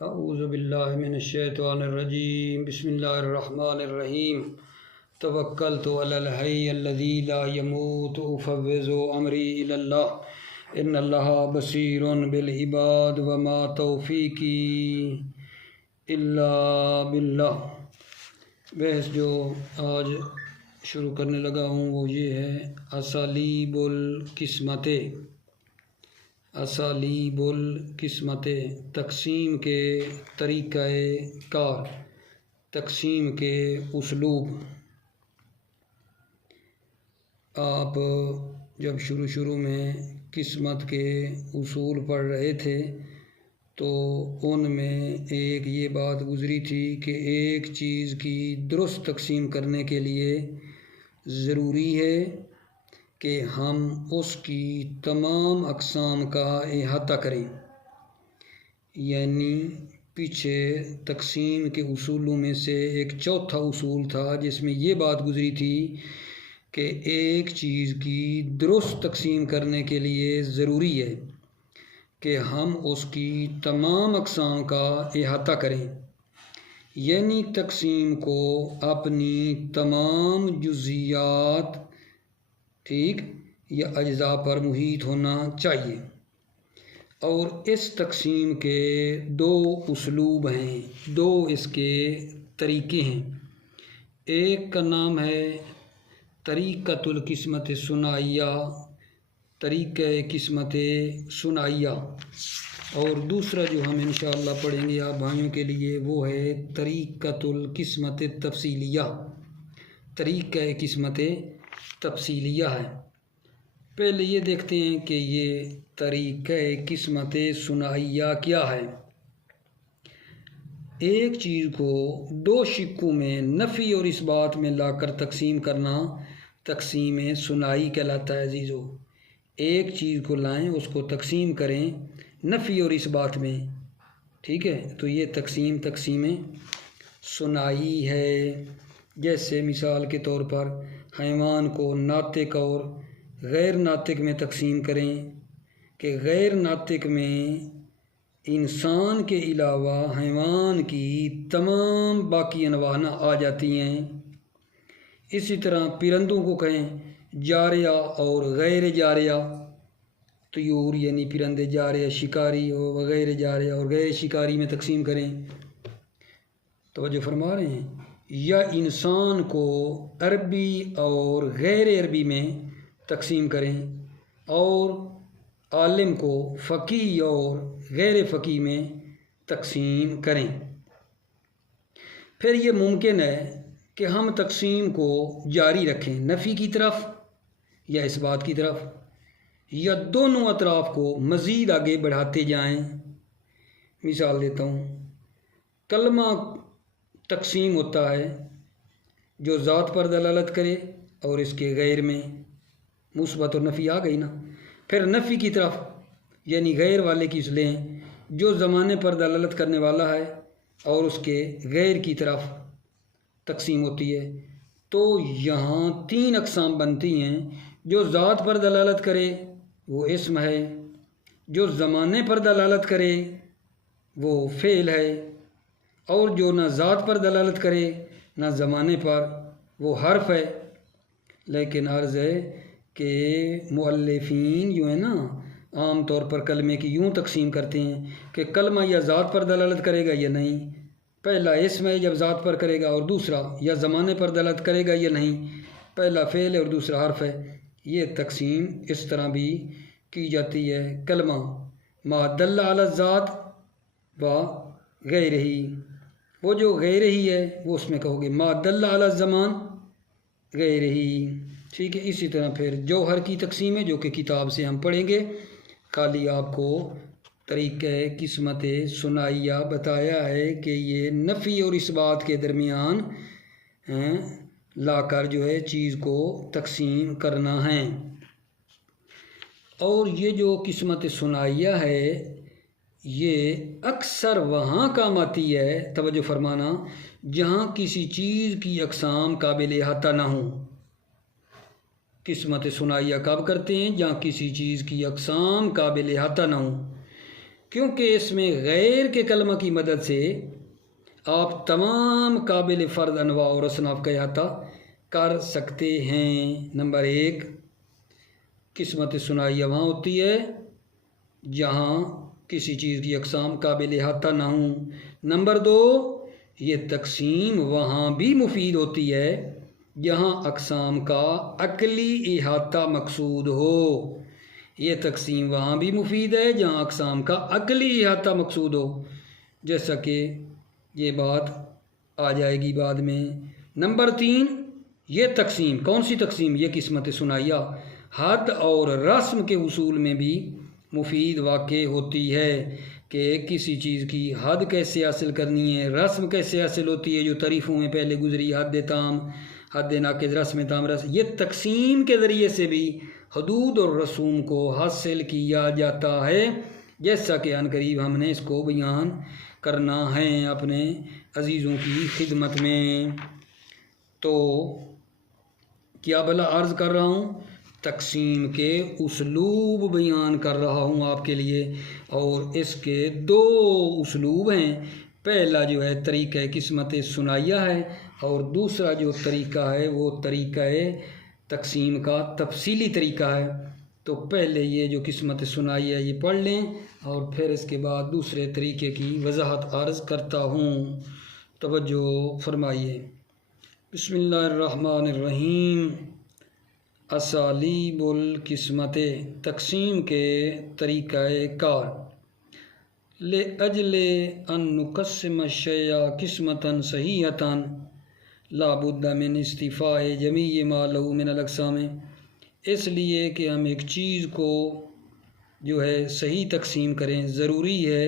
اعوذ باللہ من الشیطان الرجیم بسم اللہ الرحمن الرحیم توکلت علی الحی الذی لا يموت افوض امری الی اللہ ان اللہ بصیر بالعباد وما توفیقی الا باللہ۔ بحث جو آج شروع کرنے لگا ہوں وہ یہ ہے اسالیب القسمت، اسالیب القسمت، تقسیم کے طریقہ کار، تقسیم کے اسلوب۔ آپ جب شروع میں قسمت کے اصول پڑھ رہے تھے تو ان میں ایک یہ بات گزری تھی کہ ایک چیز کی درست تقسیم کرنے کے لیے ضروری ہے کہ ہم اس کی تمام اقسام کا احاطہ کریں، یعنی پیچھے تقسیم کے اصولوں میں سے ایک چوتھا اصول تھا جس میں یہ بات گزری تھی کہ ایک چیز کی درست تقسیم کرنے کے لیے ضروری ہے کہ ہم اس کی تمام اقسام کا احاطہ کریں، یعنی تقسیم کو اپنی تمام جزیات ٹھیک یا اجزاء پر محیط ہونا چاہیے۔ اور اس تقسیم کے دو اسلوب ہیں، دو اس کے طریقے ہیں۔ ایک کا نام ہے طریقۃ القسمت ثنائیہ، طریقہ قسمت ثنائیہ، اور دوسرا جو ہم انشاءاللہ پڑھیں گے آپ بھائیوں کے لیے وہ ہے طریقۃ القسمت تفصیلیہ، طریقہ قسمت تفصیلیہ ہے۔ پہلے یہ دیکھتے ہیں کہ یہ طریقہ قسمت ثنائیہ کیا ہے۔ ایک چیز کو دو شقوں میں نفی اور اس بات میں لا کر تقسیم کرنا تقسیم ثنائی کہلاتا ہے عزیزو۔ ایک چیز کو لائیں، اس کو تقسیم کریں نفی اور اس بات میں، ٹھیک ہے، تو یہ تقسیم ثنائی ہے۔ جیسے مثال کے طور پر حیوان کو ناطق اور غیر ناطق میں تقسیم کریں کہ غیر ناطق میں انسان کے علاوہ حیوان کی تمام باقی انواع آ جاتی ہیں۔ اسی طرح پرندوں کو کہیں جاریہ اور غیر جاریہ، طیور یعنی پرندے جاریہ شکاری اور غیر جاریہ اور غیر شکاری میں تقسیم کریں۔ توجہ فرما رہے ہیں؟ یا انسان کو عربی اور غیر عربی میں تقسیم کریں اور عالم کو فقیہ اور غیر فقیہ میں تقسیم کریں۔ پھر یہ ممکن ہے کہ ہم تقسیم کو جاری رکھیں نفی کی طرف یا اس بات کی طرف، یا دونوں اطراف کو مزید آگے بڑھاتے جائیں۔ مثال دیتا ہوں، کلمہ تقسیم ہوتا ہے جو ذات پر دلالت کرے اور اس کے غیر میں مثبت اور نفی آ گئی نا۔ پھر نفی کی طرف یعنی غیر والے کی لیں جو زمانے پر دلالت کرنے والا ہے اور اس کے غیر کی طرف تقسیم ہوتی ہے۔ تو یہاں تین اقسام بنتی ہیں، جو ذات پر دلالت کرے وہ اسم ہے، جو زمانے پر دلالت کرے وہ فعل ہے، اور جو نہ ذات پر دلالت کرے نہ زمانے پر وہ حرف ہے۔ لیکن عرض ہے کہ مؤلفین جو ہیں نا عام طور پر کلمے کی یوں تقسیم کرتے ہیں کہ کلمہ یا ذات پر دلالت کرے گا یا نہیں، پہلا اسم ہے جب ذات پر کرے گا، اور دوسرا یا زمانے پر دلالت کرے گا یا نہیں، پہلا فعل ہے اور دوسرا حرف ہے۔ یہ تقسیم اس طرح بھی کی جاتی ہے۔ کلمہ ما دل علی الذات و غیرہ، وہ جو غیر ہی ہے وہ اس میں کہو گے ما دل علی الزمان غیرہ، ٹھیک ہے۔ اسی طرح پھر جوہر کی تقسیم ہے جو کہ کتاب سے ہم پڑھیں گے، خالی آپ کو طریقہ قسمت ثنائیہ بتایا ہے کہ یہ نفی اور اس بات کے درمیان لا کر جو ہے چیز کو تقسیم کرنا ہے۔ اور یہ جو قسمت ثنائیہ ہے یہ اکثر وہاں کام آتی ہے، توجہ فرمانا، جہاں کسی چیز کی اقسام قابل احاطہ نہ ہوں۔ قسمت ثنائیہ کب کرتے ہیں؟ جہاں کسی چیز کی اقسام قابل احاطہ نہ ہوں۔ کیونکہ اس میں غیر کے کلمہ کی مدد سے آپ تمام قابل فرد انواع اور اصناف کا احاطہ کر سکتے ہیں۔ نمبر 1، قسمت ثنائیہ وہاں ہوتی ہے جہاں کسی چیز کی اقسام قابل احاطہ نہ ہوں۔ نمبر 2، یہ تقسیم وہاں بھی مفید ہوتی ہے جہاں اقسام کا عقلی احاطہ مقصود ہو۔ یہ تقسیم وہاں بھی مفید ہے جہاں اقسام کا عقلی احاطہ مقصود ہو، جیسا کہ یہ بات آ جائے گی بعد میں۔ نمبر 3، یہ تقسیم، کون سی تقسیم؟ یہ قسمت ثنائیہ حد اور رسم کے حصول میں بھی مفید واقع ہوتی ہے کہ کسی چیز کی حد کیسے حاصل کرنی ہے، رسم کیسے حاصل ہوتی ہے جو تعریفوں میں پہلے گزری، حد تام، حد ناقص، رسم تام، رسم۔ یہ تقسیم کے ذریعے سے بھی حدود اور رسوم کو حاصل کیا جاتا ہے، جیسا کہ عن قریب ہم نے اس کو بیان کرنا ہے اپنے عزیزوں کی خدمت میں۔ تو کیا بھلا عرض کر رہا ہوں؟ تقسیم کے اسلوب بیان کر رہا ہوں آپ کے لیے، اور اس کے 2 اسلوب ہیں۔ پہلا جو ہے طریقہ قسمت ثنائیہ ہے، اور دوسرا جو طریقہ ہے وہ طریقہ تقسیم کا تفصیلی طریقہ ہے۔ تو پہلے یہ جو قسمت ثنائیہ ہے یہ پڑھ لیں، اور پھر اس کے بعد دوسرے طریقے کی وضاحت عرض کرتا ہوں، توجہ فرمائیے۔ بسم اللہ الرحمن الرحیم۔ اسالیب القسمت، تقسیم کے طریقہ کار۔ لأجل ان نقسم الشیء قسمة صحیحة لا بد من استیفاء جمیع ما له من الاقسام، اس لیے کہ ہم ایک چیز کو جو ہے صحیح تقسیم کریں، ضروری ہے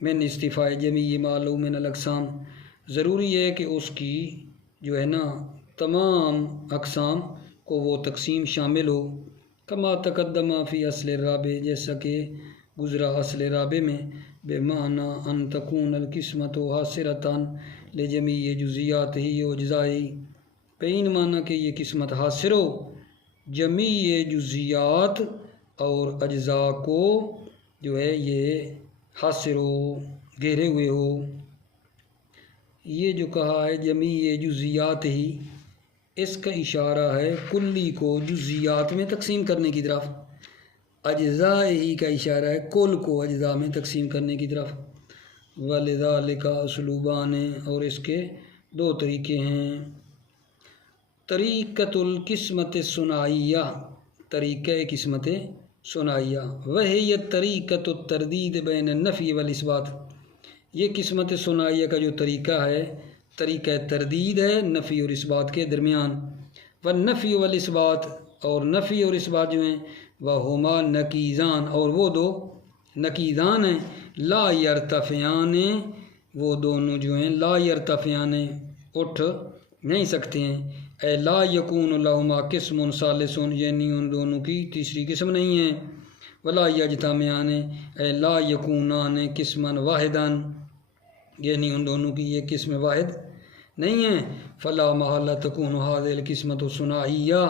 من استیفاء جمیع ما له من الاقسام، ضروری ہے کہ اس کی جو ہے نا تمام اقسام کو وہ تقسیم شامل ہو۔ کما تقدم فی اصل الرابع، جیسا کہ گزرا اصل رابع میں، بمعنی ان تکون القسمت حاصرۃ لجمیع جزیاتہ و اجزائہ، بین معنی کہ یہ قسمت حاصر ہو جمیع جزیات اور اجزاء کو جو ہے یہ حاصر ہو، گھیرے ہوئے ہو۔ یہ جو کہا ہے جمیع جزیات ہی، اس کا اشارہ ہے کلی کو جزیات میں تقسیم کرنے کی طرف، اجزاء ہی کا اشارہ ہے کل کو اجزاء میں تقسیم کرنے کی طرف۔ وَلِذَلِكَ اسلوبان، اور اس کے 2 طریقے ہیں۔ طریقۃ القسمت ثنائیہ، طریقہ قسمت ثنائیہ، وہی طریقۃ التردید بین النفی والاثبات، یہ قسمت ثنائیہ کا جو طریقہ ہے طریقہ تردید ہے نفی اور اثبات کے درمیان۔ والنفی والاثبات، اور نفی اور اثبات جو ہیں وہما نقیضان، اور وہ 2 نقیضان ہیں، لا یرتفعان، وہ دونوں جو ہیں لا یرتفعان، اٹھ نہیں سکتے ہیں۔ اے لا یکون لہما قسم ثالث، یعنی ان دونوں کی تیسری قسم نہیں ہے۔ ولا یجتمعان، اے لا یکونان قسما واحدا، یعنی ان دونوں کی یہ قسم واحد نہیں ہے۔ فلا محالہ تکون هذه القسمت ثنائیہ،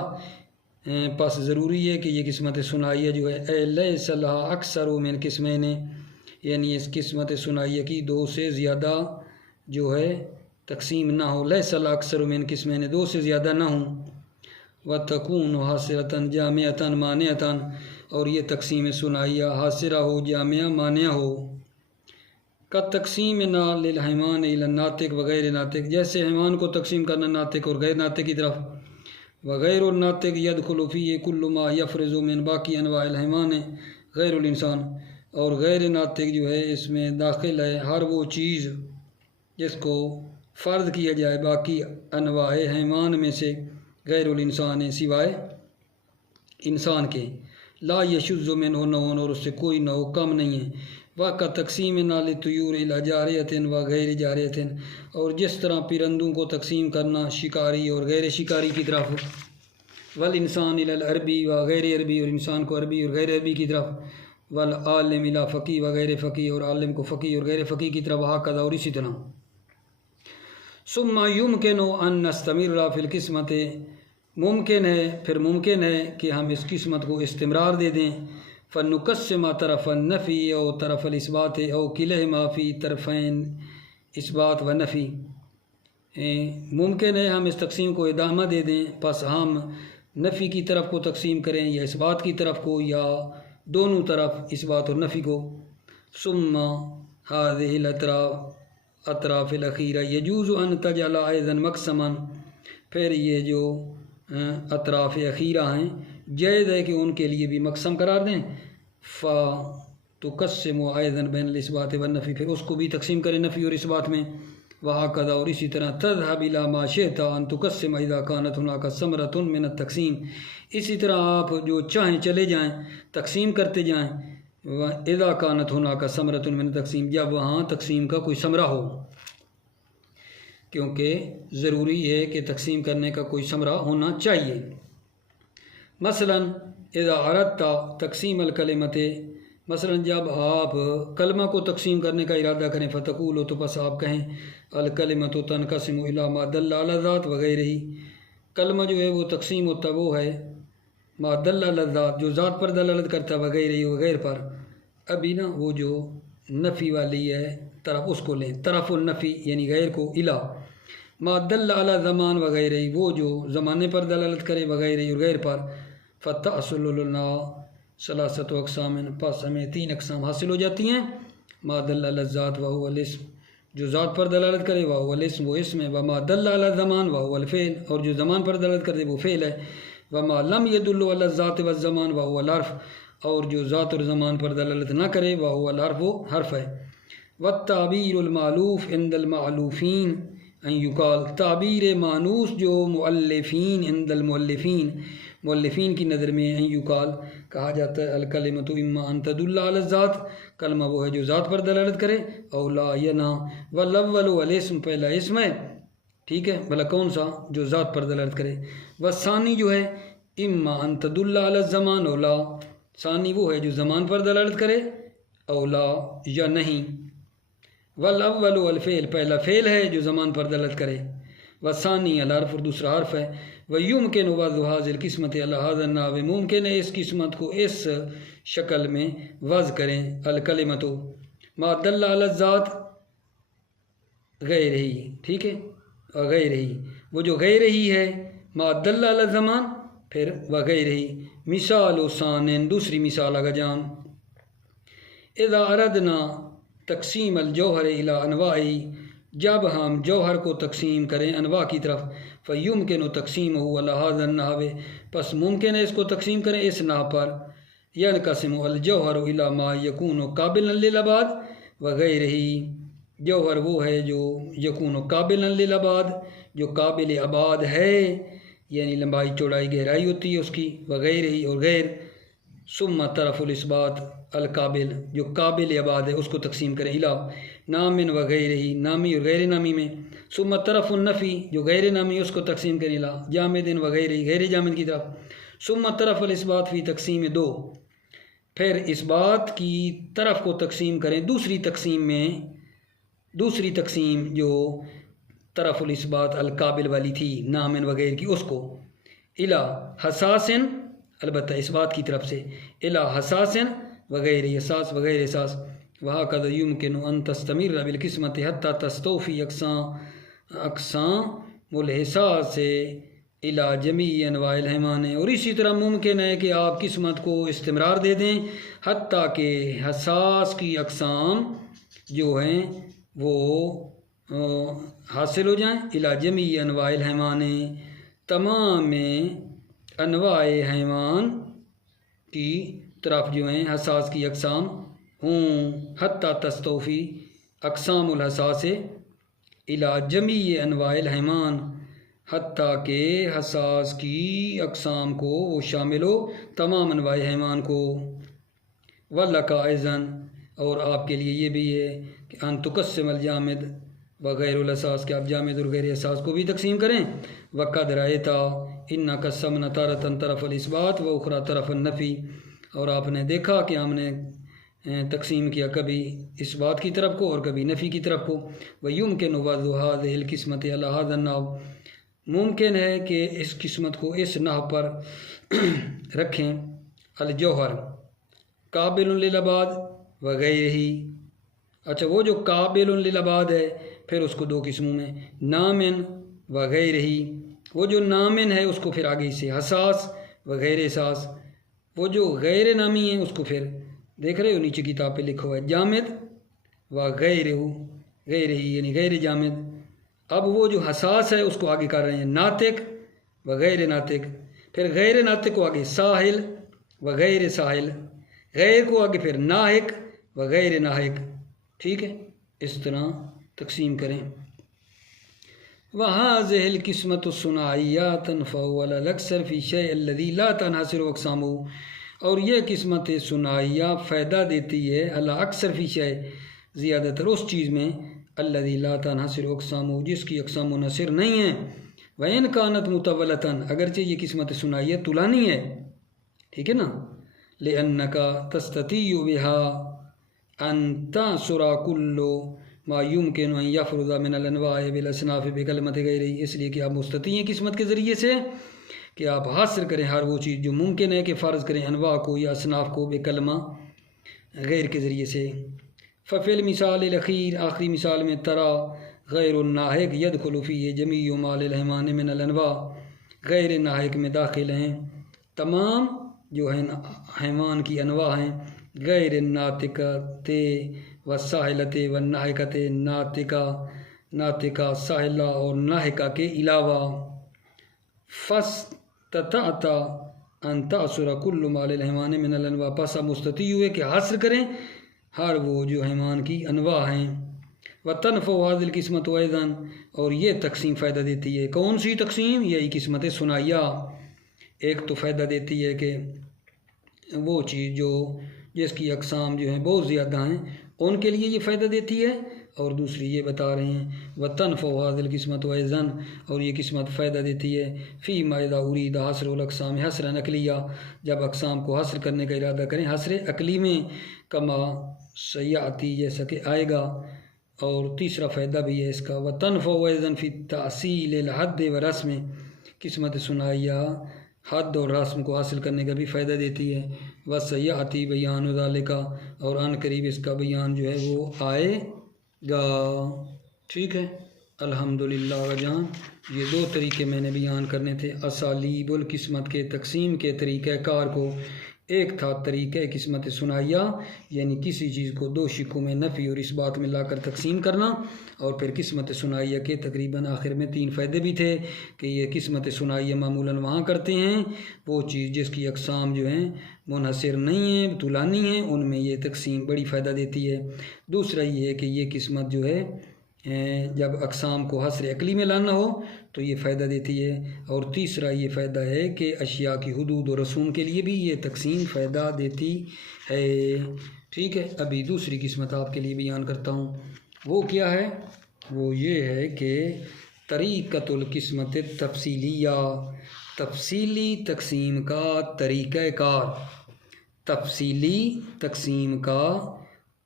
پس ضروری ہے کہ یہ قسمت ثنائیہ جو ہے اے لیس لها اکثر من قسمین، یعنی اس قسمت ثنائیہ کی 2 سے زیادہ جو ہے تقسیم نہ ہو، لیس لها اکثر من قسمین، 2 سے زیادہ نہ ہوں۔ وتکون حاصرۃ جامعۃ مانعۃ، اور یہ تقسیم ثنائیہ حاصرہ ہو، جامعہ مانعہ ہو۔ کا تقسیم نا للحیوان الی الناطق وغیر ناطق، جیسے حیوان کو تقسیم کرنا ناطق اور غیر ناطق کی طرف۔ وغیر الناطق يدخل فيه كل ما يفرز من باقی انواع الحیوان غیر الانسان، اور غیر ناطق جو ہے اس میں داخل ہے ہر وہ چیز جس کو فرض کیا جائے باقی انواع حیوان میں سے، غیر الانسان سوائے انسان کے، لا یشذ منہ نوع، اور اس سے کوئی نوع کم نہیں ہے۔ واقع تقسیم نال طیور الی جاریۃ و غیر جاریۃ، اور جس طرح پرندوں کو تقسیم کرنا شکاری اور غیر شکاری کی طرف، والانسان الی العربی و غیر عربی، اور انسان کو عربی اور غیر عربی کی طرف، والعالم الی فقیہ و غیر فقیہ، اور عالم کو فقیہ اور غیر فقیہ کی طرف، وہکذا، اور اسی طرح۔ ثم یمکن ان نستمر فی القسمت، ممکن ہے کہ ہم اس قسمت کو استمرار دے دیں۔ فنقسم طرف النفی او طرف الاثبات او کلہما فی طرفین اثبات و نفی، ممکن ہے ہم اس تقسیم کو ادامہ دے دیں، پس ہم نفی کی طرف کو تقسیم کریں یا اثبات کی طرف کو یا دونوں طرف اثبات اور نفی کو۔ ثم هذه الاطراف الاخیرہ یجوز ان تجعل ايضا مقسما، پھر یہ جو اطراف اخیرہ ہیں جائز ہے کہ ان کے لیے بھی مقسم قرار دیں، فتقسم ايضا بین الاثبات والنفی، پھر اس کو بھی تقسیم کریں نفی اور اثبات میں، وہکذا، اور اسی طرح تذهب الى ما شئت ان تقسم اذا كانت هناك ثمرة من التقسیم، اسی طرح آپ جو چاہیں چلے جائیں تقسیم کرتے جائیں، اذا كانت هناك ثمرة من التقسیم، جب وہاں تقسیم کا کوئی ثمرہ ہو، کیونکہ ضروری ہے کہ تقسیم کرنے کا کوئی ثمرہ ہونا چاہیے۔ مثلا اذا اردت تقسیم الکلمت، مثلا جب آپ کلمہ کو تقسیم کرنے کا ارادہ کریں، فتقول، تو پس آپ کہیں الکلمۃ تنقسم الی ما دل علی ذات وغیرہ، کلمہ جو ہے وہ تقسیم ہوتا وہ ہے ما دل علی ذات، جو ذات پر دلالت کرتا ہے، وغیرہ وغیر پر۔ ابھی نا وہ جو نفی والی ہے طرف اس کو لیں، طرف النفی یعنی غیر کو، الی ما دل علی زمان وغیرہ، وہ جو زمانے پر دلالت کرے، وغیرہ اور غیر پر، فتحصل لنا ثلاثۃ اقسام، پس ہمیں 3 اقسام حاصل ہو جاتی ہیں۔ ما دل علی الذات وهو الاسم، جو ذات پر دلالت کرے، وهو الاسم، وہ اسم ہے، وما دل علی الزمان وهو الفعل، اور جو زمان پر دلالت کرے وہ فعل ہے، وما لم يدل علی الذات والزمان وهو الحرف، اور جو ذات اور زمان پر دلالت نہ کرے وهو الحرف، وہ حرف ہے۔ والتعبیر المعلوف عند المعلوفین ان یقال، تعبیر مانوس جو مؤلفین عند المؤلفین، مؤلفین کی نظر میں ان یقال کہا جاتا ہے، الکلمۃ اما ان تدل علی الذات، کلمہ وہ ہے جو ذات پر دلالت کرے، او لا ینا، والاول والاسم، پہلا اسم ہے، ٹھیک ہے، بھلا کون سا؟ جو ذات پر دلالت کرے، والثانی جو ہے اما ان تدل علی الزمان او لا، ثانی وہ ہے جو زمان پر دلالت کرے، او لا یا نہیں، والاول والفعل، پہلا فعل ہے جو زمان پر دلالت کرے، والثانی الحرف، اور دوسرا حرف ہے، وَيُمْكِنُ وَضْعُ هَذِهِ الْقِسْمَةِ عَلَى هَذَا النَّحْوِ، ممکن ہے اس قسمت کو اس شکل میں وضع کریں، الکلمۃ ما دل علی الذات غیر ہی، ٹھیک ہے، غیر ہی، وہ جو غیر ہی ہے، ما دل علی الزمان، پھر وغیر ہی۔ مثال و ثانٍ، دوسری مثال اگر جان، اذا اردنا تقسیم الجوہر الی انواعی، جب ہم جوہر کو تقسیم کریں انواع کی طرف، فیمکن تقسیمہ علی ھذا النحو، پس ممکن ہے اس کو تقسیم کریں اس نحو پر، ینقسم الجوہر الی ما یکون قابلا للابعاد وغیرہ، جوہر وہ ہے جو یکون قابلا للابعاد، جو قابل ابعاد ہے، یعنی لمبائی چوڑائی گہرائی ہوتی ہے اس کی، وغیرہ اور غیر۔ ثم طرف الاثبات القابل، جو قابل ابعاد ہے اس کو تقسیم کریں، الی نام وغیرہ، نامی اور غیر نامی میں۔ ثم طرف النفی، جو غیر نامی اس کو تقسیم کریں، الی جامد وغیرہ، غیر جامد کی طرف۔ ثم طرف الاثبات فی تقسیم 2، پھر اثبات کی طرف کو تقسیم کریں دوسری تقسیم میں، دوسری تقسیم جو طرف الاثبات القابل والی تھی نام وغیرہ کی، اس کو، الی حساس، البتہ اثبات کی طرف سے، الی حساس وغیرہ، حساس وغیر حساس، وہکذا یمکن ان تستمر بالقسمت حتی تستوفی اقسام الحساس الی جمیع انواع الحیوان، اور اسی طرح ممکن ہے کہ آپ قسمت کو استمرار دے دیں حتیٰ کہ حساس کی اقسام جو ہیں وہ حاصل ہو جائیں، الی جمیع انواع الحیوان، تمام انواع حیوان کی طرف جو ہیں حساس کی اقسام ہوں، حتیٰ تستوفی اقسام الحساس الی جمیع انواع الحیوان، حتیٰ کہ حساس کی اقسام کو وہ شامل ہو تمام انواع حیوان کو۔ وَلَكَ أَيْضًا، اور آپ کے لیے یہ بھی ہے کہ ان تقسم الجامد وغیر الحساس، کہ آپ جامد اور غیر حساس کو بھی تقسیم کریں۔ وَقَدْ رَأَيْتَ إِنَّا قَسَّمْنَا تَارَةً طَرَفَ الْإِثْبَاتِ وَأُخْرَى طَرَفَ النَّفِي، اور آپ نے دیکھا کہ ہم نے تقسیم کیا کبھی اثبات کی طرف کو اور کبھی نفی کی طرف کو۔ وَيُمْكِنُ وَضْعُ هَذِهِ الْقِسْمَةِ عَلَى هَذَا النَّحْوِ، ممکن ہے کہ اس قسمت کو اس نحو پر رکھیں، الجوہر قابل للاباد وغیرہ. اچھا وہ جو قابل للاباد ہے پھر اس کو دو قسموں میں، نامن وغیرہ. وہ جو نامن ہے اس کو پھر آگے سے حساس وغیر حساس. وہ جو غیر نامی ہے اس کو پھر دیکھ رہے ہو نیچے کتاب پہ لکھا ہوا ہے جامد وغیرہ، غیر ہی یعنی غیر جامد. اب وہ جو حساس ہے اس کو آگے کر رہے ہیں ناطق وغیر ناطق. پھر غیر ناطق کو آگے ساحل وغیر ساحل. غیر کو آگے پھر ناحق وغیر ناحق. ٹھیک ہے، اس طرح تقسیم کریں. وَهَذِهِ الْقِسْمَةُ الصُّنَاعِيَّةُ تَنْفَعُ عَلَى الْأَكْثَرِ فِي الشَّيْءِ الَّذِي لَا تَنْحَصِرُ أَقْسَامُهُ. اور یہ قسمت ثنائیہ فائدہ دیتی ہے علی اکثر فی شے زیادہ تر اس چیز میں الذی لا تنحصر اقسامہ جس کی اقسام منحصر نہیں ہیں. وَإِنْ كَانَتْ مُطَوَّلَةً اگرچہ یہ قسمت ثنائیہ طولانی ہے، ٹھیک ہے نا. لِأَنَّكَ تَسْتَطِيعُ بِهَا أَن تَعْصُرَ كُلُّ ما يمكن ان يفرض من الانواع بالاصناف بکلمۃ غیرہ. اس لیے کہ آپ مستطیع ہیں قسمت کے ذریعے سے کہ آپ حاصل کریں ہر وہ چیز جو ممکن ہے کہ فرض کریں انواع کو یا اصناف کو بکلمہ غیر کے ذریعے سے. ففی المثال الاخیر آخری مثال میں ترا غیر الناحق يدخل فیہ جمیع ما للحیوان من الانواع. غیر ناحق میں داخل ہیں تمام جو ہیں حیوان کی انواع ہیں. غیر ناطقۃ والساحلۃ والناحقۃ ناطقہ ساحلہ اور ناحقہ کے علاوہ. فاستطعت ان تعصر كل ما للحیوان من الانواع پس مستطیع ہوئے کہ حاصل کریں ہر وہ جو حیوان کی انواع ہیں. وتنفع هذه القسمۃ ايضا اور یہ تقسیم فائدہ دیتی ہے. کون سی تقسیم؟ یہی قسمت ثنائیہ. ایک تو فائدہ دیتی ہے کہ وہ چیز جو جس کی اقسام جو ہیں بہت زیادہ ہیں ان کے لیے یہ فائدہ دیتی ہے، اور دوسری یہ بتا رہے ہیں وتنفع هذه القسمۃ ايضا اور یہ قسمت فائدہ دیتی ہے فيما اذا اريد حصر الاقسام حصرا عقلیہ جب اقسام کو حاصل کرنے کا ارادہ کریں حصر عقلی میں کما سیاتی جیسا کہ آئے گا. اور تیسرا فائدہ بھی ہے اس کا وتنفع ايضا في تحصیل الحد ورسم قسمت ثنائیہ حد اور رسم کو حاصل کرنے کا بھی فائدہ دیتی ہے. وسیاتی بیان ذالک اور عن قریب اس کا بیان جو ہے وہ آئے گا. ٹھیک ہے، الحمدللہ جان. یہ دو طریقے میں نے بیان کرنے تھے اسالیب القسمت کے تقسیم کے طریقہ کار کو. ایک تھا طریقہ قسمت ثنائیہ یعنی کسی چیز کو دو شقوں میں نفی اور اثبات میں لا کر تقسیم کرنا، اور پھر قسمت ثنائیہ کے تقریباً آخر میں 3 فائدے بھی تھے کہ یہ قسمت ثنائیہ معمولاً وہاں کرتے ہیں وہ چیز جس کی اقسام جو ہیں منحصر نہیں ہیں طولانی ہیں ان میں یہ تقسیم بڑی فائدہ دیتی ہے. دوسرا یہ ہے کہ یہ قسمت جو ہے جب اقسام کو حصر عقلی میں لانا ہو تو یہ فائدہ دیتی ہے. اور تیسرا یہ فائدہ ہے کہ اشیاء کی حدود و رسوم کے لیے بھی یہ تقسیم فائدہ دیتی ہے. ٹھیک ہے، ابھی دوسری قسمت آپ کے لیے بیان کرتا ہوں. وہ کیا ہے؟ وہ یہ ہے کہ طریقۃ القسمت تفصیلیہ تفصیلی تقسیم کا طریقہ کار. تفصیلی تقسیم کا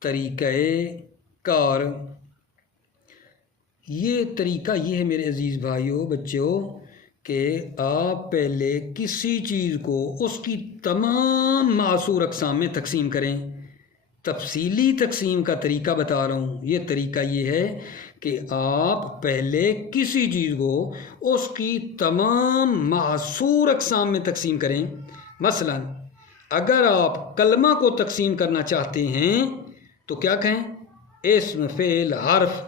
طریقہ کار. یہ طریقہ یہ ہے میرے عزیز بھائیوں بچوں کہ آپ پہلے کسی چیز کو اس کی تمام معصور اقسام میں تقسیم کریں. تفصیلی تقسیم کا طریقہ بتا رہا ہوں. یہ طریقہ یہ ہے کہ آپ پہلے کسی چیز کو اس کی تمام معصور اقسام میں تقسیم کریں. مثلا اگر آپ کلمہ کو تقسیم کرنا چاہتے ہیں تو کیا کہیں؟ اسم فعل حرف.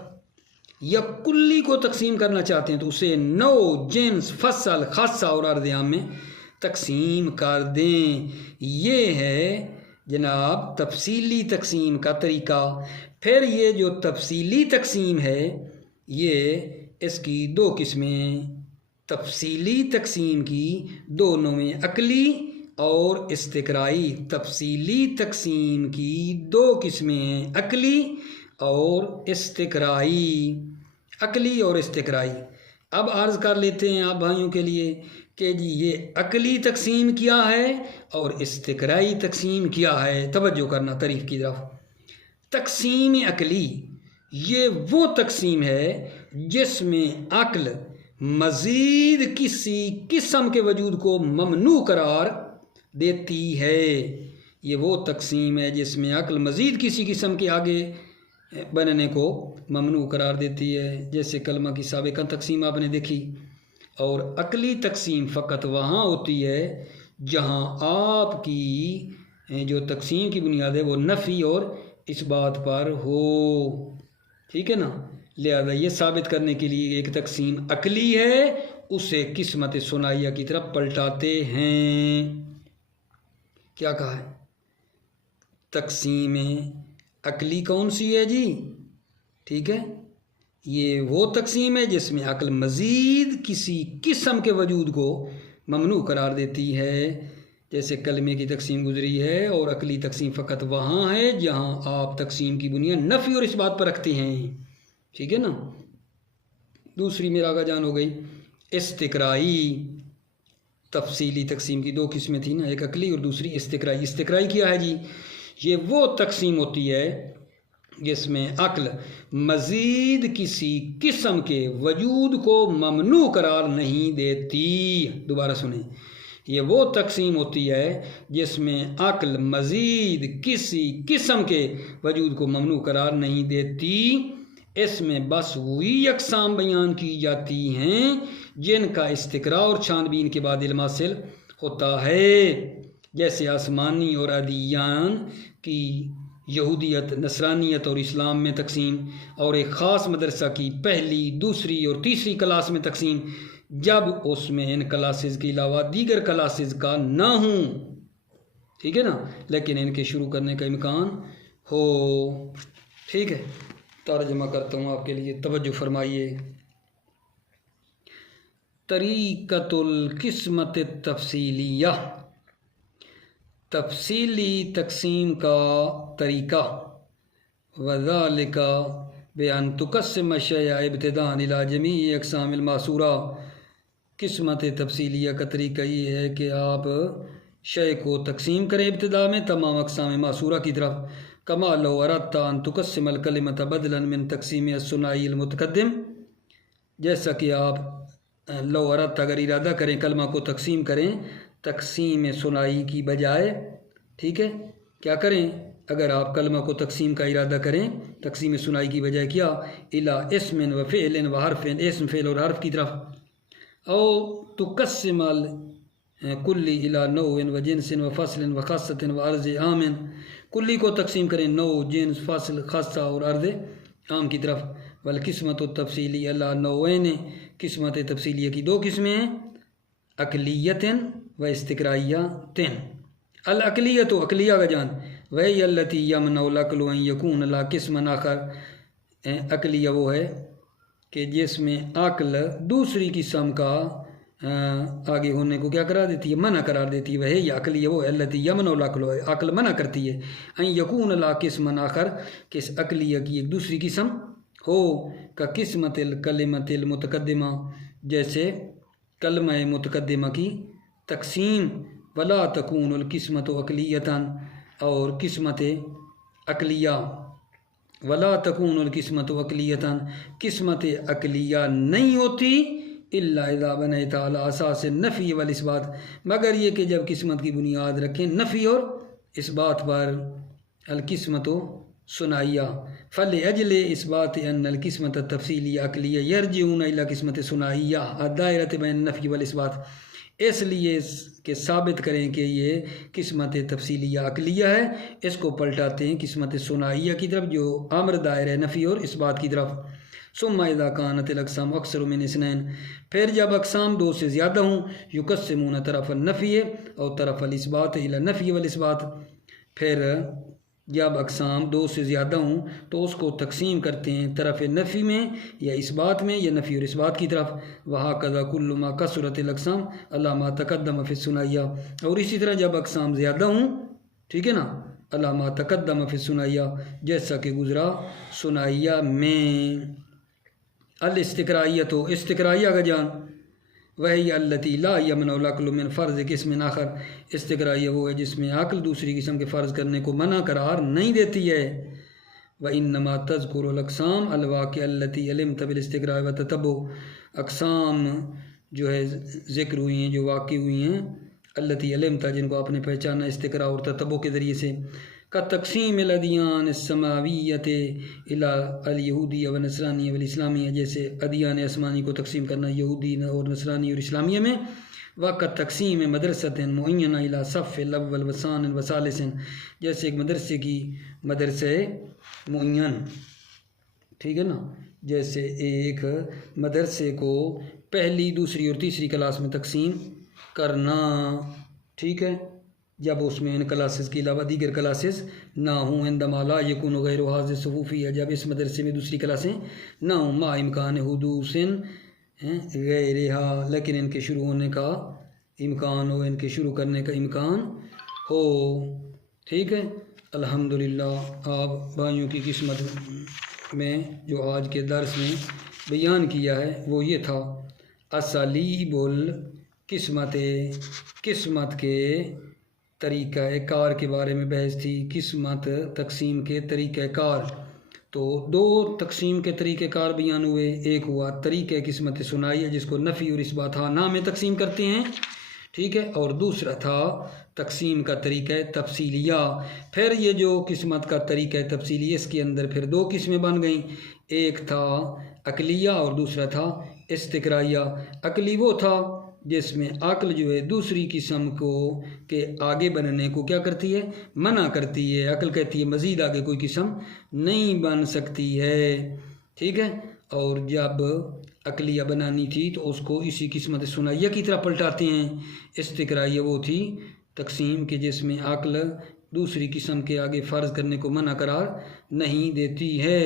یا کلی کو تقسیم کرنا چاہتے ہیں تو اسے نو جنس فصل خاصہ اور عرض عام میں تقسیم کر دیں. یہ ہے جناب تفصیلی تقسیم کا طریقہ. پھر یہ جو تفصیلی تقسیم ہے یہ اس کی 2 قسمیں. تفصیلی تقسیم کی 2 نوعیں عقلی اور استقرائی. تفصیلی تقسیم کی 2 قسمیں عقلی اور استقرائی. عقلی اور استقرائی. اب عرض کر لیتے ہیں آپ بھائیوں کے لیے کہ جی یہ عقلی تقسیم کیا ہے اور استقرائی تقسیم کیا ہے. توجہ کرنا تعریف کی طرف. تقسیم عقلی یہ وہ تقسیم ہے جس میں عقل مزید کسی قسم کے وجود کو ممنوع قرار دیتی ہے. یہ وہ تقسیم ہے جس میں عقل مزید کسی قسم کے آگے بننے کو ممنوع قرار دیتی ہے، جیسے کلمہ کی سابقہ تقسیم آپ نے دیکھی۔ اور عقلی تقسیم فقط وہاں ہوتی ہے جہاں آپ کی جو تقسیم کی بنیاد ہے وہ نفی اور اس بات پر ہو، ٹھیک ہے نا۔ لہذا یہ ثابت کرنے کے لیے ایک تقسیم عقلی ہے، اسے قسمت ثنائیہ کی طرف پلٹاتے ہیں۔ کیا کہا ہے؟ تقسیم عقلی کون سی ہے جی؟ ٹھیک ہے، یہ وہ تقسیم ہے جس میں عقل مزید کسی قسم کے وجود کو ممنوع قرار دیتی ہے، جیسے کلمے کی تقسیم گزری ہے۔ اور عقلی تقسیم فقط وہاں ہے جہاں آپ تقسیم کی بنیاد نفی اور اس بات پر رکھتے ہیں، ٹھیک ہے نا۔ دوسری میرا آگا جان ہو گئی استقرائی۔ تفصیلی تقسیم کی دو قسمیں تھیں نا، ایک عقلی اور دوسری استقرائی۔ استقرائی کیا ہے جی؟ یہ وہ تقسیم ہوتی ہے جس میں عقل مزید کسی قسم کے وجود کو ممنوع قرار نہیں دیتی۔ دوبارہ سنیں، یہ وہ تقسیم ہوتی ہے جس میں عقل مزید کسی قسم کے وجود کو ممنوع قرار نہیں دیتی۔ اس میں بس وہی اقسام بیان کی جاتی ہیں جن کا استقراء اور چھان بین کے بعد علم حاصل ہوتا ہے، جیسے آسمانی اور ادیان کی یہودیت، نصرانیت اور اسلام میں تقسیم، اور ایک خاص مدرسہ کی پہلی، دوسری اور تیسری کلاس میں تقسیم، جب اس میں ان کلاسز کے علاوہ دیگر کلاسز کا نہ ہوں، ٹھیک ہے نا، لیکن ان کے شروع کرنے کا امکان ہو۔ ٹھیک ہے، ترجمہ کرتا ہوں آپ کے لیے، توجہ فرمائیے۔ طریقۃ القسمت التفصیلیہ، تفصیلی تقسیم کا طریقہ، وذالک بأن تقسم الشیء ابتداء الی جمیع اقسام المحصورہ۔ قسمت تفصیلیہ کا طریقہ یہ ہے کہ آپ شے کو تقسیم کریں ابتدا میں تمام اقسام محصورہ کی طرف، کما لو اردت ان تقسم الکلمۃ بدلا من تقسیم الثنائی المتقدم، جیسا کہ آپ لو اردت اگر ارادہ کریں کلمہ کو تقسیم کریں تقسیم ثنائی کی بجائے، ٹھیک ہے، کیا کریں؟ اگر آپ کلمہ کو تقسیم کا ارادہ کریں تقسیم ثنائی کی بجائے کیا؟ الی اسم و فعل و حرف، اسم فعل اور حرف کی طرف، او تقسم الکلی الی نوع و جنس و فصل و خاصۃ و عرض عام، کلی کو تقسیم کریں نوع، جنس، فصل، خاصہ اور عرض عام کی طرف۔ والقسمت التفصیلی الی نوعین، قسمت تفصیلیہ کی دو قسمیں ہیں، عقلیۃ و استقرائیۃ۔ العقلیۃ عقلیہ کا جان، وہی التی یمنع العقل ان یکون لا قسم آخر، عقلیہ وہ ہے کہ جس میں عقل دوسری قسم کا آگے ہونے کو کیا قرار دیتی ہے؟ منع قرار دیتی ہے۔ وہی عقلیہ وہ ہے التی یمنع العقل، عقل منع کرتی ہے ان یکون لا قسم آخر، کہ اس عقلیہ کی ایک دوسری قسم ہو، کا قسمت الکلمۃ المتقدمہ، جیسے کلمہ متقدمہ کی تقسیم، ولا تکون القسمت عقلیۃ، اور قسمت عقلیہ، ولا تکون القسمت عقلیۃ، قسمت عقلیہ نہیں ہوتی الا اذا بنیت علی اساس النفی والاثبات، مگر یہ کہ جب قسمت کی بنیاد رکھیں نفی اور اس بات پر، القسمت ثنائیہ، فلأجل اثبات ان القسمت التفصیلیہ عقلیہ یرجعون الی قسمت ثنائیہ الدائرۃ بین النفی والاثبات، اس لیے کہ ثابت کریں کہ یہ قسمت تفصیلیہ عقلیہ ہے، اس کو پلٹاتے ہیں قسمت ثنائیہ کی طرف جو امر دائر ہے نفی اور اس بات کی طرف۔ ثم اذا كانت الاقسام اکثر من اثنین، پھر جب اقسام دو سے زیادہ ہوں، یقسمون طرف النفی اور طرف الاثبات الی النفی والاثبات، پھر جب اقسام دو سے زیادہ ہوں تو اس کو تقسیم کرتے ہیں طرف نفی میں یا اس بات میں یا نفی اور اس بات کی طرف۔ وہکذا کل ما کثرت الاقسام علی ما تقدم فی الثنائیہ، اور اسی طرح جب اقسام زیادہ ہوں، ٹھیک ہے نا، علی ما تقدم فی الثنائیہ، جیسا کہ گزرا ثنائیہ میں۔ الاستقرائیۃ، استقرائیہ کا جان، وہی التی لا یمنع العقل من فرض قسم آخر، استقرائیہ وہ ہے جس میں عقل دوسری قسم کے فرض کرنے کو منع قرار نہیں دیتی ہے۔ وانما تذکر الاقسام الواقع التی علمت بالاستقراء والتتبع، اقسام جو ہے ذکر ہوئی ہیں جو واقع ہوئی ہیں التی علمتا جن کو آپ نے پہچانا استقراء اور تتبع کے ذریعے سے، کا تقسیم الادیان السماویت الی الیہودیہ و نصرانیہ والاسلامیہ، جیسے ادیان آسمانی کو تقسیم کرنا یہودی اور نصرانی اور اسلامیہ میں، وقت تقسیم مدرسۃ معینہ الی صف الاول وثان وثالث، جیسے ایک مدرسے کی مدرسہ معین، ٹھیک ہے نا، جیسے ایک مدرسے کو پہلی دوسری اور تیسری کلاس میں تقسیم کرنا، ٹھیک ہے، جب اس میں ان کلاسز کے علاوہ دیگر کلاسز نہ ہوں، عندما لا یکون غیر حاضر صفوفیہ، جب اس مدرسے میں دوسری کلاسیں نہ ہوں، ما امکان حدوث غیرہا، لیکن ان کے شروع ہونے کا امکان ہو، ان کے شروع کرنے کا امکان ہو، ٹھیک ہے۔ الحمدللہ آپ بھائیوں کی قسمت میں جو آج کے درس میں بیان کیا ہے وہ یہ تھا، اسالیب القسمت، قسمت کے طریقہ کار کے بارے میں بحث تھی، قسمت تقسیم کے طریقہ کار۔ تو دو تقسیم کے طریقہ کار بیان ہوئے، ایک ہوا طریقہ قسمت ثنائیہ جس کو نفی اور اثبات ہاں میں تقسیم کرتے ہیں، ٹھیک ہے، اور دوسرا تھا تقسیم کا طریقہ تفصیلیہ۔ پھر یہ جو قسمت کا طریقہ تفصیلی، اس کے اندر پھر دو قسمیں بن گئیں، ایک تھا عقلیہ اور دوسرا تھا استقرائیہ۔ عقلی وہ تھا جس میں عقل جو ہے دوسری قسم کو کے آگے بننے کو کیا کرتی ہے، منع کرتی ہے، عقل کہتی ہے مزید آگے کوئی قسم نہیں بن سکتی ہے، ٹھیک ہے، اور جب عقلیہ بنانی تھی تو اس کو اسی قسمت ثنائیہ کی طرح پلٹاتے ہیں۔ استقرائیہ وہ تھی تقسیم کے جس میں عقل دوسری قسم کے آگے فرض کرنے کو منع قرار نہیں دیتی ہے،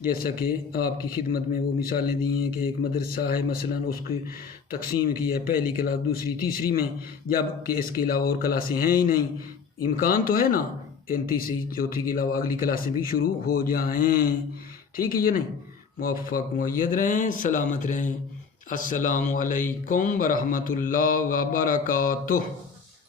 جیسا کہ آپ کی خدمت میں وہ مثالیں دی ہیں کہ ایک مدرسہ ہے مثلا، اس کی تقسیم کی ہے پہلی کلاس دوسری تیسری میں، جب کہ اس کے علاوہ اور کلاسیں ہیں ہی نہیں، امکان تو ہے نا ان تیسری چوتھی کے علاوہ اگلی کلاسیں بھی شروع ہو جائیں، ٹھیک ہے یہ نہیں۔ موفق معید رہیں، سلامت رہیں، السلام علیکم ورحمۃ اللہ وبرکاتہ۔